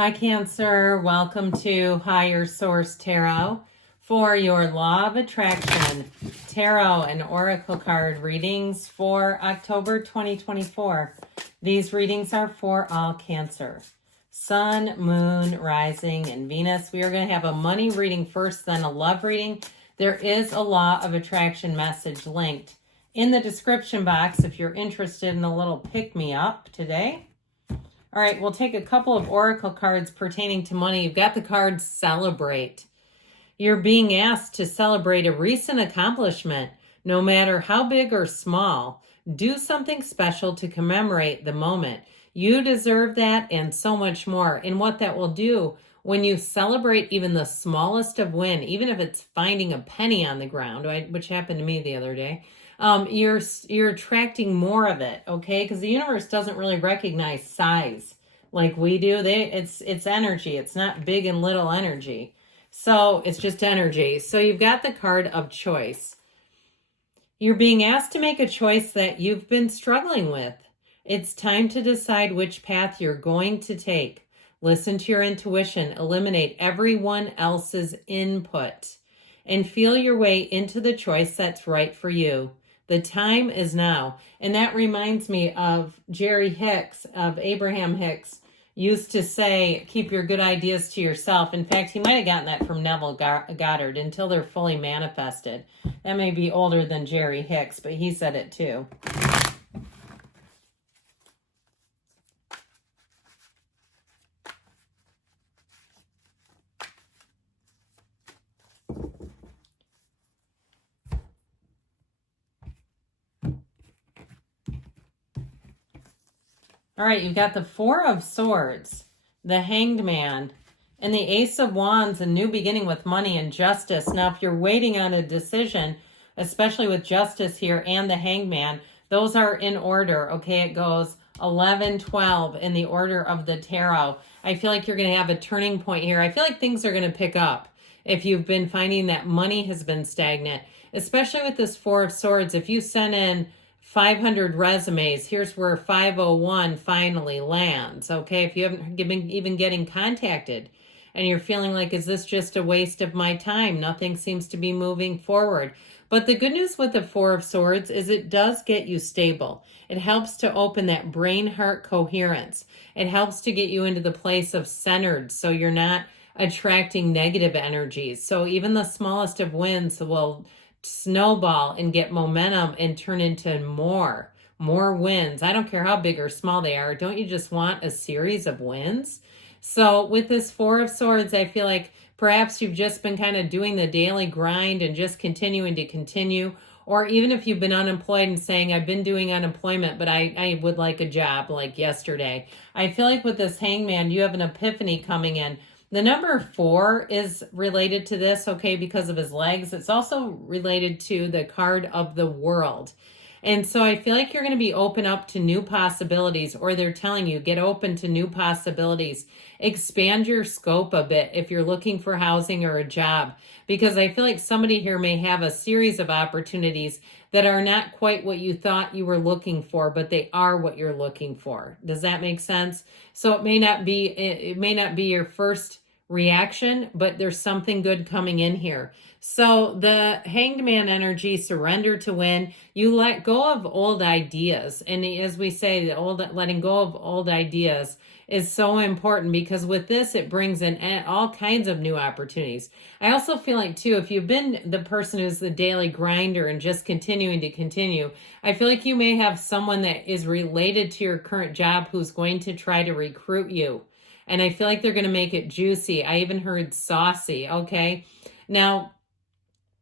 Hi, Cancer. Welcome to Higher Source Tarot for your Law of Attraction Tarot and Oracle card readings for October 2024. These readings are for all Cancer. Sun, Moon, Rising, and Venus. We are going to have a money reading first, then a love reading. There is a Law of Attraction message linked in the description box if you're interested in a little pick-me-up today. All right, we'll take a couple of oracle cards pertaining to money. You've got the card Celebrate. You're being asked to celebrate a recent accomplishment, no matter how big or small. Do something special to commemorate the moment. You deserve that and so much more. And what that will do when you celebrate even the smallest of win, even if it's finding a penny on the ground, which happened to me the other day, you're attracting more of it, okay? Because the universe doesn't really recognize size like we do. It's energy. It's not big and little energy. So it's just energy. So you've got the card of choice. You're being asked to make a choice that you've been struggling with. It's time to decide which path you're going to take. Listen to your intuition. Eliminate everyone else's input and feel your way into the choice that's right for you. The time is now. And that reminds me of Jerry Hicks, of Abraham Hicks, used to say, keep your good ideas to yourself. In fact, he might have gotten that from Neville Goddard, until they're fully manifested. That may be older than Jerry Hicks, but he said it too. All right, you've got the Four of Swords, the Hanged Man, and the Ace of Wands, a new beginning with money and justice. Now, if you're waiting on a decision, especially with justice here and the Hanged Man, those are in order, okay? It goes 11, 12 in the order of the tarot. I feel like you're going to have a turning point here. I feel like things are going to pick up if you've been finding that money has been stagnant, especially with this Four of Swords. If you send in 500 resumes, here's where 501 finally lands, okay? If you haven't been even getting contacted and you're feeling like, is this just a waste of my time? Nothing seems to be moving forward. But the good news with the Four of Swords is it does get you stable. It helps to open that brain-heart coherence. It helps to get you into the place of centered, so you're not attracting negative energies. So even the smallest of wins will snowball and get momentum and turn into more wins. I don't care how big or small they are. Don't you just want a series of wins? So with this Four of Swords, I feel like perhaps you've just been kind of doing the daily grind and just continuing to continue. Or even if you've been unemployed and saying, I've been doing unemployment, but I would like a job like yesterday. I feel like with this Hangman, you have an epiphany coming in. The number 4 is related to this, okay, because of his legs. It's also related to the card of the World. And so I feel like you're going to be open up to new possibilities, or they're telling you, get open to new possibilities. Expand your scope a bit if you're looking for housing or a job, because I feel like somebody here may have a series of opportunities that are not quite what you thought you were looking for, but they are what you're looking for. Does that make sense? So it may not be your first reaction, but there's something good coming in here. So the Hanged Man energy, surrender to win. You let go of old ideas. And as we say, letting go of old ideas is so important, because with this, it brings in all kinds of new opportunities. I also feel like, too, if you've been the person who's the daily grinder and just continuing to continue, I feel like you may have someone that is related to your current job who's going to try to recruit you. And I feel like they're going to make it juicy. I even heard saucy, okay? Now,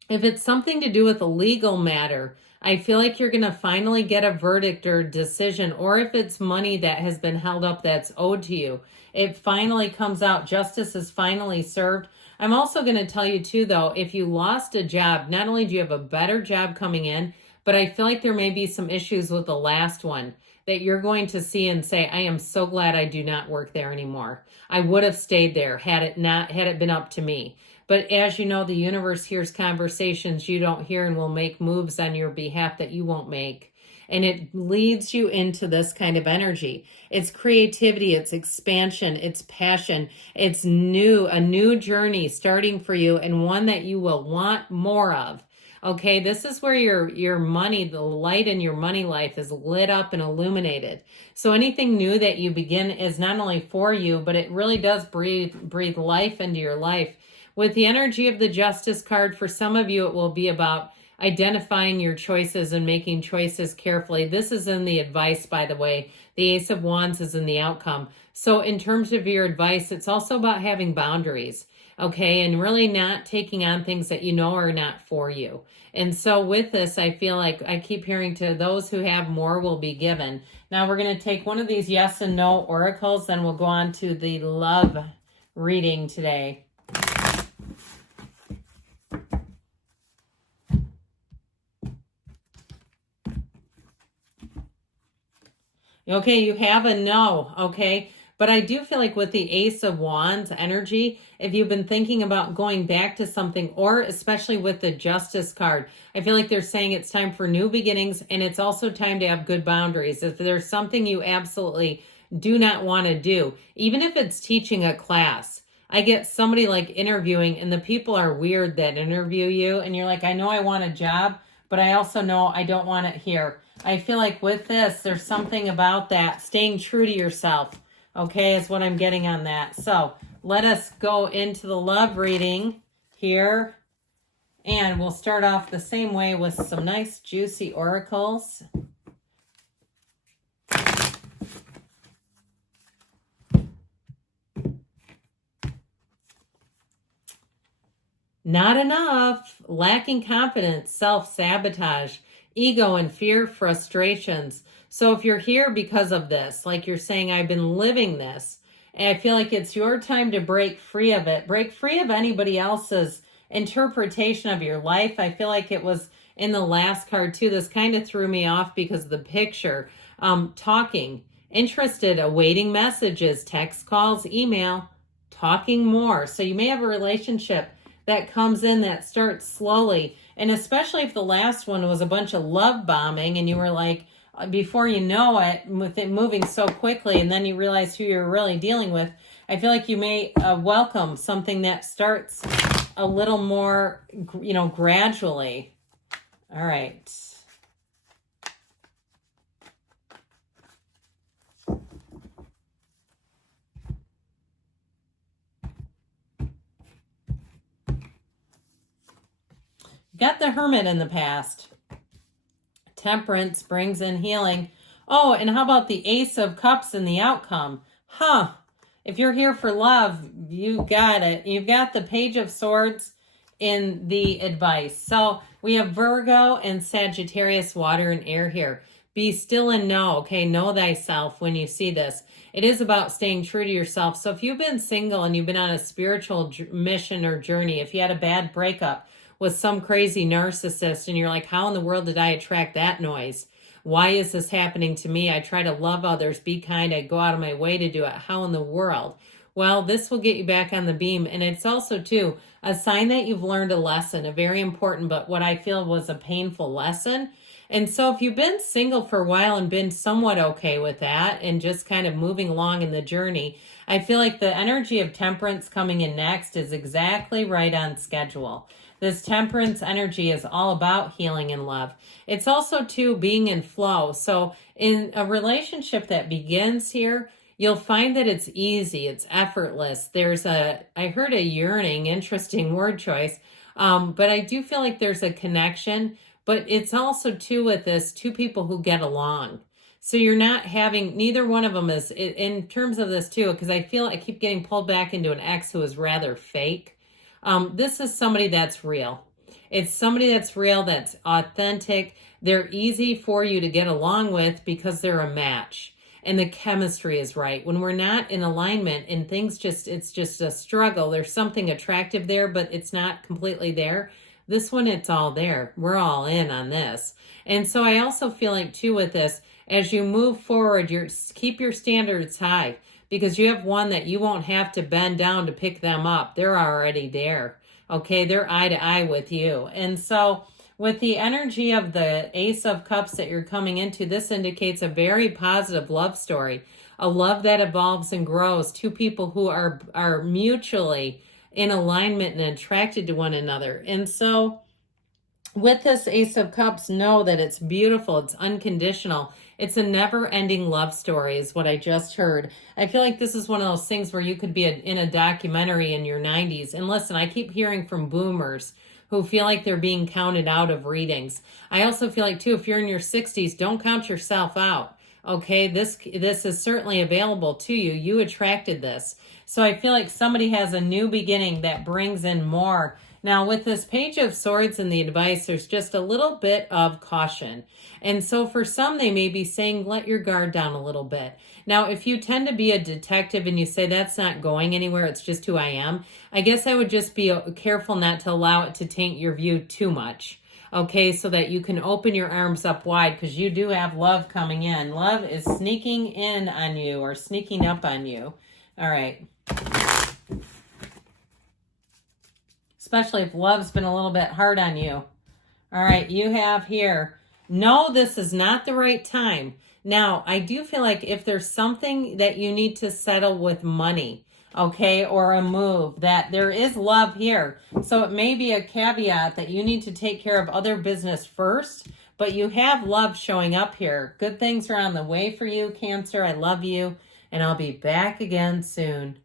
if it's something to do with a legal matter, I feel like you're going to finally get a verdict or decision. Or if it's money that has been held up that's owed to you, it finally comes out. Justice is finally served. I'm also going to tell you too, though, if you lost a job, not only do you have a better job coming in, but I feel like there may be some issues with the last one that you're going to see and say, I am so glad I do not work there anymore. I would have stayed there had it been up to me. But as you know, the universe hears conversations you don't hear and will make moves on your behalf that you won't make. and it leads you into this kind of energy. It's creativity, it's expansion, it's passion, it's a new journey starting for you, and one that you will want more of. Okay, this is where your money, the light in your money life is lit up and illuminated. So anything new that you begin is not only for you, but it really does breathe life into your life. With the energy of the Justice card, for some of you, it will be about identifying your choices and making choices carefully. This is in the advice, by the way. The Ace of Wands is in the outcome. So in terms of your advice, it's also about having boundaries, okay, and really not taking on things that you know are not for you. And so with this, I feel like I keep hearing, to those who have, more will be given. Now we're going to take one of these yes and no oracles, then we'll go on to the love reading today. Okay, you have a no, okay? But I do feel like with the Ace of Wands energy, if you've been thinking about going back to something, or especially with the Justice card, I feel like they're saying it's time for new beginnings, and it's also time to have good boundaries. If there's something you absolutely do not want to do, even if it's teaching a class, I get somebody like interviewing, and the people are weird that interview you, and you're like, I know I want a job, but I also know I don't want it here. I feel like with this, there's something about that, staying true to yourself, okay, is what I'm getting on that. So let us go into the love reading here. And we'll start off the same way with some nice juicy oracles. Not enough, lacking confidence, self-sabotage, ego and fear, frustrations. So if you're here because of this, like you're saying, I've been living this, and I feel like it's your time to break free of it. Break free of anybody else's interpretation of your life. I feel like it was in the last card too. This kind of threw me off because of the picture. Talking, interested, awaiting messages, text, calls, email, talking more. So you may have a relationship that comes in that starts slowly. And especially if the last one was a bunch of love bombing and you were like, before you know it, with it moving so quickly, and then you realize who you're really dealing with, I feel like you may welcome something that starts a little more, gradually. All right. Got the Hermit in the past. Temperance brings in healing. Oh, and how about the Ace of Cups in the outcome? Huh. If you're here for love, you got it. You've got the Page of Swords in the advice. So we have Virgo and Sagittarius, water and air here. Be still and know, okay? Know thyself when you see this. It is about staying true to yourself. So if you've been single and you've been on a spiritual mission or journey, if you had a bad breakup with some crazy narcissist and you're like, how in the world did I attract that noise? Why is this happening to me? I try to love others, be kind, I go out of my way to do it. How in the world? Well, this will get you back on the beam. And it's also, too, a sign that you've learned a lesson, a very important, but what I feel was a painful lesson. And so if you've been single for a while and been somewhat okay with that and just kind of moving along in the journey, I feel like the energy of Temperance coming in next is exactly right on schedule. This Temperance energy is all about healing and love. It's also, too, being in flow. So in a relationship that begins here, you'll find that it's easy, it's effortless. I heard a yearning, interesting word choice, but I do feel like there's a connection, but it's also, too, with this, two people who get along. So you're not having, neither one of them is, in terms of this, too, because I feel I keep getting pulled back into an ex who is rather fake. This is somebody that's real. It's somebody that's real, that's authentic. They're easy for you to get along with because they're a match and the chemistry is right. When we're not in alignment and it's just a struggle, there's something attractive there, but it's not completely there. This one, it's all there. We're all in on this. And so I also feel like, too, with this, as you move forward, keep your standards high, because you have one that you won't have to bend down to pick them up. They're already there. Okay, they're eye to eye with you. And so With the energy of the Ace of Cups that you're coming into, this indicates a very positive love story, a love that evolves and grows, two people who are mutually in alignment and attracted to one another. And so with this Ace of Cups, know that it's beautiful, it's unconditional. It's a never-ending love story is what I just heard. I feel like this is one of those things where you could be in a documentary in your 90s. And listen, I keep hearing from boomers who feel like they're being counted out of readings. I also feel like, too, if you're in your 60s, don't count yourself out. Okay, this is certainly available to you. You attracted this. So I feel like somebody has a new beginning that brings in more. Now, with this Page of Swords and the advice, there's just a little bit of caution. And so for some, they may be saying, let your guard down a little bit. Now, if you tend to be a detective and you say, that's not going anywhere, it's just who I am, I guess I would just be careful not to allow it to taint your view too much. Okay, so that you can open your arms up wide, because you do have love coming in. Love is sneaking in on you or sneaking up on you. All right. Especially if love's been a little bit hard on you. All right, you have here, no, this is not the right time. Now, I do feel like if there's something that you need to settle with money, okay, or a move, that there is love here. So it may be a caveat that you need to take care of other business first, but you have love showing up here. Good things are on the way for you, Cancer. I love you, and I'll be back again soon.